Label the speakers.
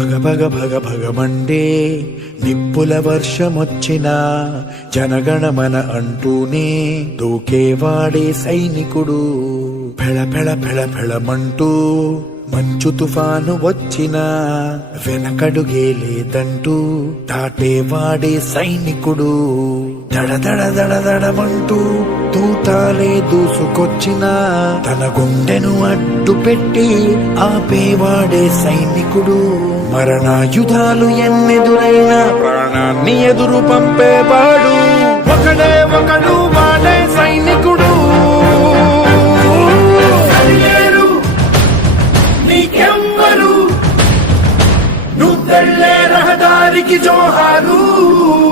Speaker 1: భగ భగ భగ భగమండే నిప్పుల వర్షమొచ్చినా జనగణమన అంటూనే దూకేవాడే సైనికుడు. పెళ పెళ పెళమంటూ మంచు తుఫాను వచ్చినా వెనకడుగే లేదంటూ దాటేవాడే సైనికుడు. దడ దడ దడ దడమంటూ తాలే దూసుకొచ్చినా తన గుండెను అడ్డు పెట్టి ఆపేవాడే సైనికుడు. మరణాయుధాలు ఎన్నెదురైనా ప్రాణాన్ని ఎదురు పంపేవాడు. ఒకడే ఒకడు వాడే సైనికుడు. సరిలేరు నీకెవ్వరు? రహదారికి జోహారు.